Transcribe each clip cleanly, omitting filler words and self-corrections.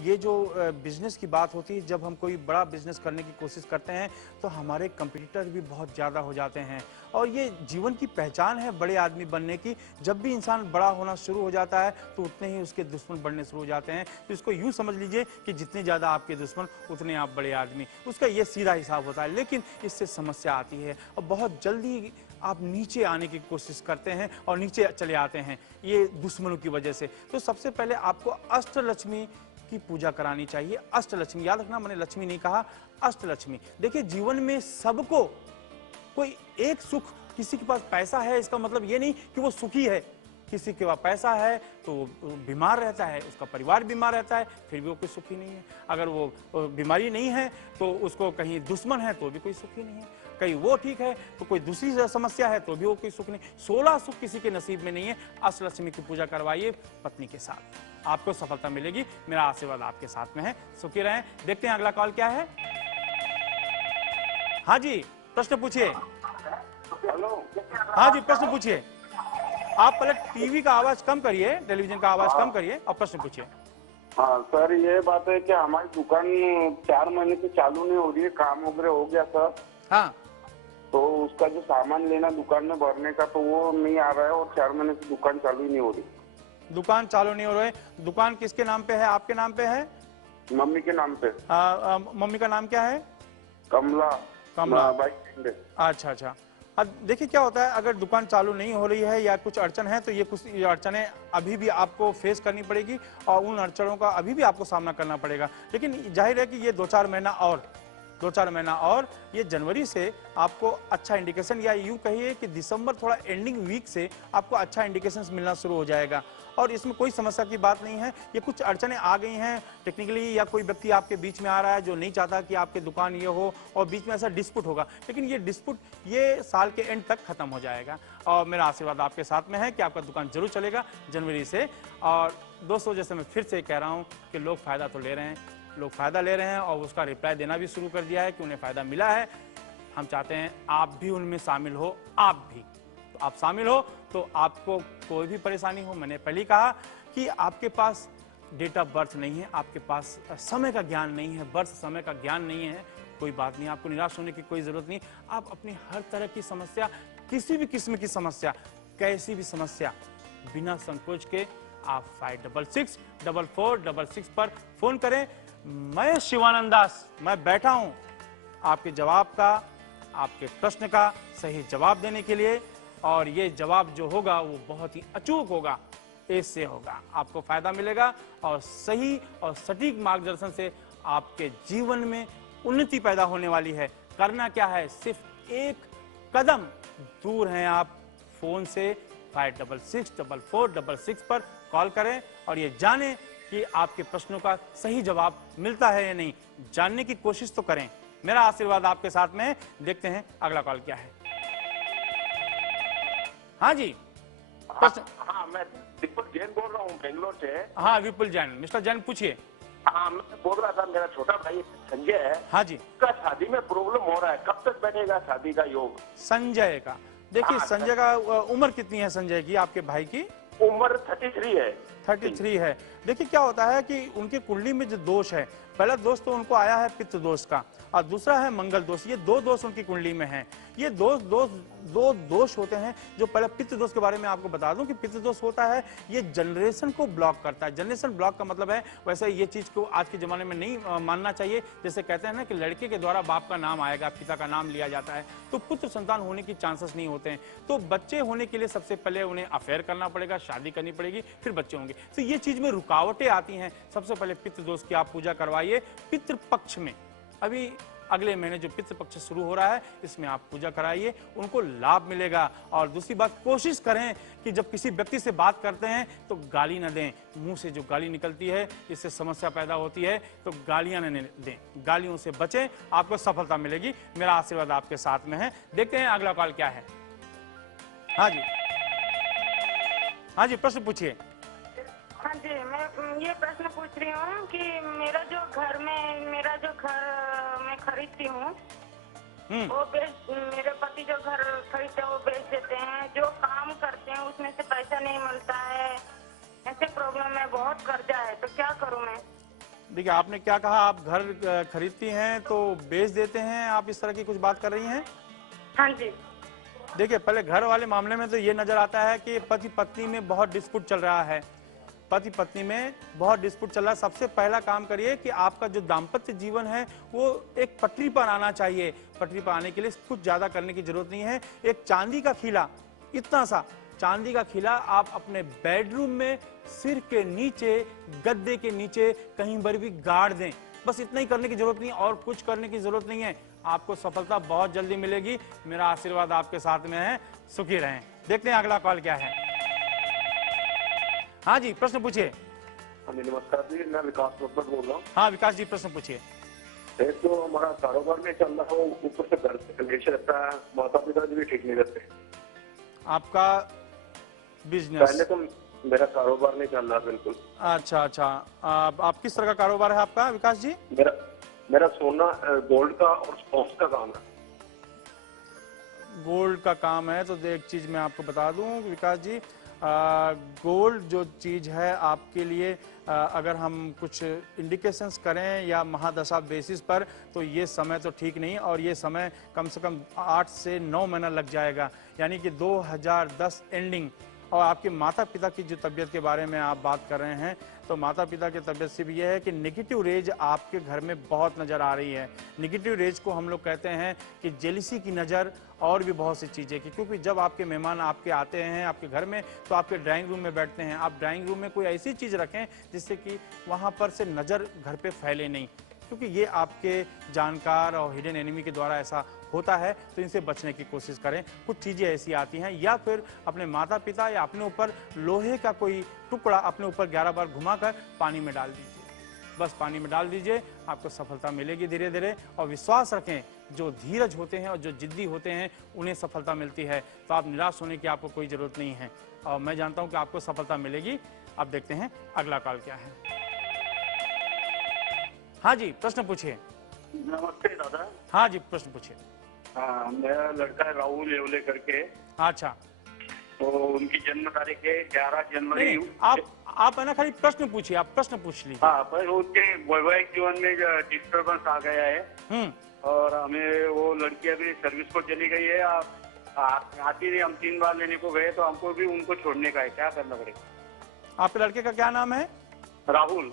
ये जो बिजनेस की बात होती है, जब हम कोई बड़ा बिजनेस करने की कोशिश करते हैं तो हमारे कंपटीटर भी बहुत ज़्यादा हो जाते हैं और ये जीवन की पहचान है बड़े आदमी बनने की। जब भी इंसान बड़ा होना शुरू हो जाता है तो उतने ही उसके दुश्मन बढ़ने शुरू हो जाते हैं। तो इसको यूँ समझ लीजिए कि जितने ज़्यादा आपके दुश्मन उतने आप बड़े आदमी, उसका ये सीधा हिसाब होता है। लेकिन इससे समस्या आती है और बहुत जल्दी आप नीचे आने की कोशिश करते हैं और नीचे चले आते हैं ये दुश्मनों की वजह से। तो सबसे पहले आपको अष्टलक्ष्मी की पूजा करानी चाहिए। अष्टलक्ष्मी याद रखना, मैंने लक्ष्मी नहीं कहा, अष्टलक्ष्मी। देखिए जीवन में सबको कोई एक सुख, किसी के पास पैसा है इसका मतलब ये नहीं कि वो सुखी है। किसी के पास पैसा है तो वो बीमार रहता है, उसका परिवार बीमार रहता है, फिर भी वो कोई सुखी नहीं है। अगर वो बीमारी नहीं है तो उसको कहीं दुश्मन है तो भी कोई सुखी नहीं है। कहीं वो ठीक है तो कोई दूसरी समस्या है तो भी वो कोई सुख नहीं। 16 सुख किसी के नसीब में नहीं है। अष्टलक्ष्मी की पूजा करवाइए पत्नी के साथ, आपको सफलता मिलेगी। मेरा आशीर्वाद आपके साथ में है, सुखी रहें। देखते हैं अगला कॉल क्या है। हाँ जी, प्रश्न पूछिए। हेलो। हाँ जी, प्रश्न पूछिए। आप पहले टीवी का आवाज कम करिए, टेलीविजन का आवाज कम करिए और प्रश्न पूछिए। हाँ सर, ये बात है कि हमारी दुकान 4 महीने से चालू नहीं हो रही है, काम वगैरह हो गया सर। हाँ, तो उसका जो सामान लेना दुकान में भरने का तो वो नहीं आ रहा है और 4 महीने से दुकान चालू ही नहीं हो रही। दुकान चालू नहीं हो रही। दुकान किसके नाम पे है? आपके नाम पे है? मम्मी के नाम पे। मम्मी का नाम क्या है? कमला। कमला। Bike stand. अच्छा अच्छा। अब देखिए क्या होता है, अगर दुकान चालू नहीं हो रही है या कुछ अड़चन है तो ये कुछ अड़चनें अभी भी आपको फेस करनी पड़ेगी और उन अड़चनों का अभी भी आपको सामना करना पड़ेगा। लेकिन जाहिर है कि ये 2-4 महीना और 2-4 महीना और ये जनवरी से आपको अच्छा इंडिकेशन, या यूं कहिए कि दिसंबर थोड़ा एंडिंग वीक से आपको अच्छा इंडिकेशन मिलना शुरू हो जाएगा। और इसमें कोई समस्या की बात नहीं है। ये कुछ अड़चनें आ गई हैं टेक्निकली, या कोई व्यक्ति आपके बीच में आ रहा है जो नहीं चाहता कि आपके दुकान ये हो और बीच में ऐसा डिस्प्यूट होगा। लेकिन ये डिस्प्यूट ये साल के एंड तक खत्म हो जाएगा और मेरा आशीर्वाद आपके साथ में है कि आपका दुकान जरूर चलेगा जनवरी से। और दोस्तों, जैसे मैं फिर से कह रहा हूँ कि लोग फायदा तो ले रहे हैं, लोग फायदा ले रहे हैं और उसका रिप्लाई देना भी शुरू कर दिया है कि उन्हें फायदा मिला है। हम चाहते हैं आप भी उनमें शामिल हो। आप भी तो आप शामिल हो तो आपको कोई भी परेशानी हो, मैंने पहले ही कहा कि आपके पास डेट ऑफ बर्थ नहीं है, आपके पास समय का ज्ञान नहीं है, बर्थ समय का ज्ञान नहीं है, कोई बात नहीं, आपको निराश होने की कोई जरूरत नहीं। आप अपनी हर तरह की समस्या, किसी भी किस्म की समस्या, कैसी भी समस्या, बिना संकोच के आप 566466 पर फोन करें। मैं शिवानंद दास, मैं बैठा हूं आपके जवाब का, आपके प्रश्न का सही जवाब देने के लिए। और ये जवाब जो होगा वो बहुत ही अचूक होगा, इससे होगा, आपको फायदा मिलेगा और सही और सटीक मार्गदर्शन से आपके जीवन में उन्नति पैदा होने वाली है। करना क्या है, सिर्फ एक कदम दूर हैं आप फोन से। 566466 पर कॉल करें और ये जानें कि आपके प्रश्नों का सही जवाब मिलता है या नहीं। जानने की कोशिश तो करें। मेरा आशीर्वाद आपके साथ में है। देखते हैं अगला कॉल क्या है। हाँ जी, हाँ, मैं विपुल जैन बोल रहा हूँ बेंगलोर से। हाँ विपुल जैन, मिस्टर जैन पूछिए। हाँ, मैं बोल रहा था, मेरा छोटा भाई संजय है। हाँ जी, उसका शादी में प्रॉब्लम हो रहा है, कब तक बैठेगा शादी का योग? संजय का। देखिए हाँ, संजय का उम्र कितनी है संजय की, आपके भाई की? उम्र 33 है। 33 है। देखिए क्या होता है कि उनके कुंडली में जो दोष है, पहला दोष तो उनको आया है पित्त दोष का और दूसरा है मंगल दोष। ये दो दोष उनकी कुंडली में हैं। ये दो दोष होते हैं। जो पहले पित्त दोष के बारे में आपको बता दूं कि पित्त दोष होता है, ये जनरेशन को ब्लॉक करता है। जनरेशन ब्लॉक का मतलब है, वैसे ये चीज को आज के जमाने में नहीं मानना चाहिए। जैसे कहते हैं ना कि लड़के के द्वारा बाप का नाम आएगा, पिता का नाम लिया जाता है, तो पुत्र संतान होने की चांसेस नहीं होते हैं। तो बच्चे होने के लिए सबसे पहले उन्हें अफेयर करना पड़ेगा, शादी करनी पड़ेगी, फिर बच्चे होंगे। तो ये चीज में रुकावटें आती हैं। सबसे पहले पितृ दोष की आप पूजा करवाइए। पितृ पक्ष में अभी अगले महीने जो पितृ पक्ष शुरू हो रहा है, इसमें आप पूजा कराइए, उनको लाभ मिलेगा। और दूसरी बात, कोशिश करें कि जब किसी व्यक्ति से बात करते हैं तो गाली न दें। मुंह से जो गाली निकलती है इससे समस्या पैदा होती है, तो गालियां न दें, गालियों से बचें, आपको सफलता मिलेगी। मेरा आशीर्वाद आपके साथ में है। देखते हैं अगला कॉल क्या है। हाँ जी, हाँ जी, प्रश्न पूछिए। हाँ जी, मैं ये प्रश्न पूछ रही हूँ कि मेरा जो घर मैं खरीदती हूँ, वो मेरे पति जो घर खरीदते हैं वो बेच देते हैं। जो काम करते हैं उसमें से पैसा नहीं मिलता है, ऐसे प्रॉब्लम है, बहुत कर्जा है, तो क्या करूँ मैं? देखिए, आपने क्या कहा, आप घर खरीदती हैं तो बेच देते हैं, आप इस तरह की कुछ बात कर रही हैं? हाँ जी। देखिए, पहले घर वाले मामले में तो ये नजर आता है कि पति पत्नी में बहुत डिस्प्यूट चल रहा है। पति पत्नी में बहुत डिस्प्यूट चल रहा है। सबसे पहला काम करिए कि आपका जो दाम्पत्य जीवन है वो एक पटरी पर आना चाहिए। पटरी पर आने के लिए कुछ ज्यादा करने की जरूरत नहीं है। एक चांदी का खिला, इतना सा चांदी का खिला आप अपने बेडरूम में सिर के नीचे, गद्दे के नीचे कहीं पर भी गाड़ दें। बस इतना ही करने की जरूरत नहीं, और कुछ करने की जरूरत नहीं है। आपको सफलता बहुत जल्दी मिलेगी। मेरा आशीर्वाद आपके साथ में है। सुखी रहें। देखते हैं अगला कॉल क्या है। हाँ जी, प्रश्न पूछिए। हाँ जी, नमस्कार जी, मैं विकास भगत बोल रहा हूँ। हाँ विकास जी, प्रश्न पूछिए। एक तो हमारा कारोबार में चल रहा हो, ऊपर से घर से कलेश रहता है, माता पिता जी भी ठीक नहीं रहते। आपका बिजनेस? पहले तो मेरा कारोबार नहीं चल रहा बिल्कुल। अच्छा अच्छा, आप किस तरह का कारोबार है आपका विकास जी? मेरा सोना, गोल्ड का और स्टॉक्स का काम है। गोल्ड का काम है तो एक चीज मैं आपको बता दूं विकास जी, गोल्ड जो चीज है आपके लिए, अगर हम कुछ इंडिकेशंस करें या महादशा बेसिस पर, तो ये समय तो ठीक नहीं, और ये समय कम से कम 8 से 9 महीना लग जाएगा, यानी कि 2010 एंडिंग। और आपके माता पिता की जो तबीयत के बारे में आप बात कर रहे हैं, तो माता पिता की तबीयत से भी यह है कि नेगेटिव रेज आपके घर में बहुत नज़र आ रही है। नेगेटिव रेज को हम लोग कहते हैं कि जेलिसी की नज़र, और भी बहुत सी चीज़ें कि क्योंकि जब आपके मेहमान आपके आते हैं आपके घर में, तो आपके ड्राइंग रूम में बैठते हैं। आप ड्राइंग रूम में कोई ऐसी चीज़ रखें जिससे कि वहाँ पर से नज़र घर पे फैले नहीं, क्योंकि ये आपके जानकार और हिडन एनिमी के द्वारा ऐसा होता है। तो इनसे बचने की कोशिश करें। कुछ चीज़ें ऐसी आती हैं, या फिर अपने माता पिता या अपने ऊपर लोहे का कोई टुकड़ा अपने ऊपर 11 बार घुमाकर पानी में डाल दीजिए। बस पानी में डाल दीजिए, आपको सफलता मिलेगी धीरे धीरे। और विश्वास रखें, जो धीरज होते हैं और जो जिद्दी होते हैं उन्हें सफलता मिलती है। तो आप निराश होने की आपको कोई ज़रूरत नहीं है, और मैं जानता हूं कि आपको सफलता मिलेगी। अब देखते हैं अगला कॉल क्या है। हाँ जी, प्रश्न पूछिए। नमस्ते दादा। हाँ जी, प्रश्न पूछिए। हाँ, मेरा लड़का है राहुल येवले करके। अच्छा, तो उनकी जन्म तारीख है 11 जनवरी। आप है ना, खाली प्रश्न पूछिए, आप प्रश्न पूछ लीजिए। हाँ, पर उसके वैवाहिक जीवन में डिस्टर्बेंस आ गया है, और हमें वो लड़की अभी सर्विस को चली गई है। आती नहीं, हम 3 बार लेने को गए, तो हमको भी उनको छोड़ने का है। क्या करना पड़ेगा? आपके लड़के का क्या नाम है? राहुल।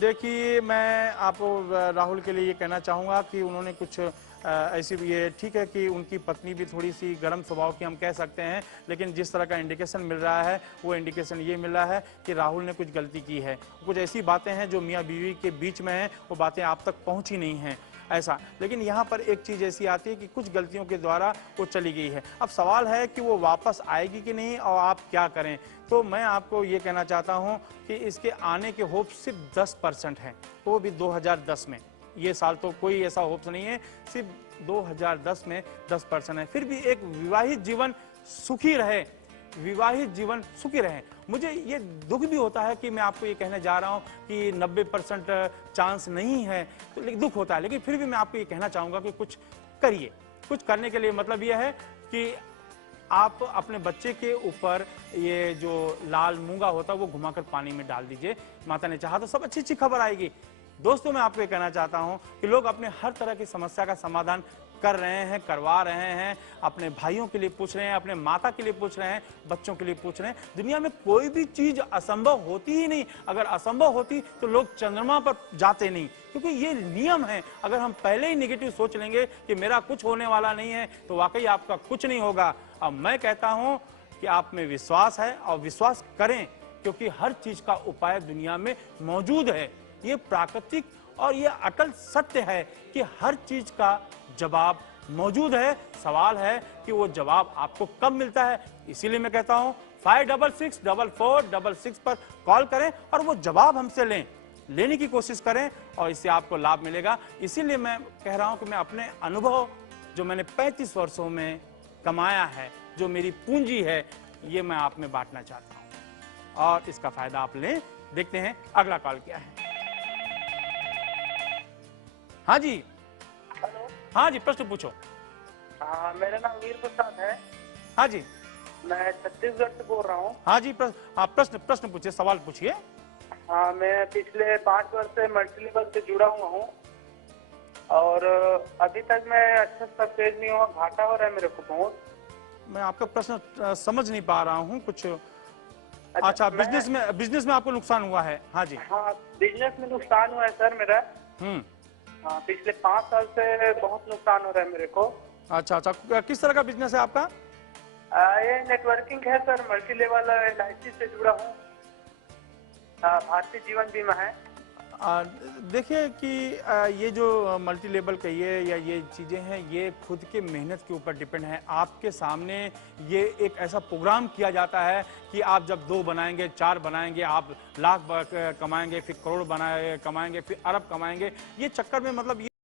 देखिए, मैं आपको राहुल के लिए ये कहना चाहूँगा कि उन्होंने कुछ ऐसी भी, ये ठीक है कि उनकी पत्नी भी थोड़ी सी गर्म स्वभाव की हम कह सकते हैं, लेकिन जिस तरह का इंडिकेशन मिल रहा है वो इंडिकेशन ये मिल रहा है कि राहुल ने कुछ गलती की है। कुछ ऐसी बातें हैं जो मियाँ बीवी के बीच में हैं, वो बातें आप तक पहुँची नहीं हैं ऐसा। लेकिन यहाँ पर एक चीज़ ऐसी आती है कि कुछ गलतियों के द्वारा वो चली गई है। अब सवाल है कि वो वापस आएगी कि नहीं, और आप क्या करें। तो मैं आपको ये कहना चाहता हूँ कि इसके आने के होप सिर्फ 10% हैं, वो भी 2010 में। ये साल तो कोई ऐसा होप्स नहीं है, सिर्फ 2010 में 10% है। फिर भी एक विवाहित जीवन सुखी रहे, विवाहित जीवन सुखी रहे। मुझे ये दुख भी होता है कि मैं आपको ये कहने जा रहा हूँ कि 90% चांस नहीं है, तो दुख होता है। लेकिन फिर भी मैं आपको ये कहना चाहूँगा कि कुछ करिए। कुछ करने के लिए मतलब यह है कि आप अपने बच्चे के ऊपर ये जो लाल मूंगा होता है वो घुमाकर पानी में डाल दीजिए। माता ने चाहा तो सब अच्छी अच्छी खबर आएगी। दोस्तों, मैं आपको ये कहना चाहता हूं कि लोग अपने हर तरह की समस्या का समाधान कर रहे हैं, करवा रहे हैं। अपने भाइयों के लिए पूछ रहे हैं, अपने माता के लिए पूछ रहे हैं, बच्चों के लिए पूछ रहे हैं। दुनिया में कोई भी चीज असंभव होती ही नहीं। अगर असंभव होती तो लोग चंद्रमा पर जाते नहीं, क्योंकि ये नियम है। अगर हम पहले ही निगेटिव सोच लेंगे कि मेरा कुछ होने वाला नहीं है, तो वाकई आपका कुछ नहीं होगा। अब मैं कहता हूं कि आप में विश्वास है, और विश्वास करें, क्योंकि हर चीज का उपाय दुनिया में मौजूद है। ये प्राकृतिक और ये अटल सत्य है कि हर चीज का जवाब मौजूद है। सवाल है कि वो जवाब आपको कब मिलता है। इसीलिए मैं कहता हूं 566446 पर कॉल करें और वो जवाब हमसे लेने की कोशिश करें, और इससे आपको लाभ मिलेगा। इसीलिए मैं कह रहा हूं कि मैं अपने अनुभव जो मैंने 35 वर्षों में कमाया है, जो मेरी पूंजी है, ये मैं आप में बांटना चाहता हूं, और इसका फायदा आप लें। देखते हैं अगला कॉल क्या है। हाँ जी। हेलो। हाँ जी, प्रश्न पूछो। हाँ, मेरा नाम वीर प्रसाद है। हाँ जी। मैं छत्तीसगढ़ से बोल रहा हूँ। हाँ जी, प्रश्न पूछिए, सवाल पूछिए। हाँ, मैं पिछले 5 वर्ष से मल्टी लेवल से जुड़ा हुआ हूँ और अभी तक मैं अच्छा सक्सेस नहीं हुआ, घाटा हो रहा है मेरे को बहुत। मैं आपका प्रश्न समझ नहीं पा रहा हूँ कुछ। अच्छा, बिजनेस में आपको नुकसान हुआ है? हाँ जी। हाँ, बिजनेस में नुकसान हुआ है सर मेरा। हाँ, पिछले 5 साल से बहुत नुकसान हो रहा है मेरे को। अच्छा अच्छा, किस तरह का बिजनेस है आपका? ये नेटवर्किंग है सर, मल्टी लेवल LIC से जुड़ा हूँ। भारतीय जीवन बीमा है। देखिए कि ये जो मल्टी लेवल कहिए या ये चीज़ें हैं, ये खुद के मेहनत के ऊपर डिपेंड है। आपके सामने ये एक ऐसा प्रोग्राम किया जाता है कि आप जब 2 बनाएंगे, 4 बनाएंगे, आप लाख कमाएंगे, फिर करोड़ कमाएंगे, फिर अरब कमाएंगे। ये चक्कर में मतलब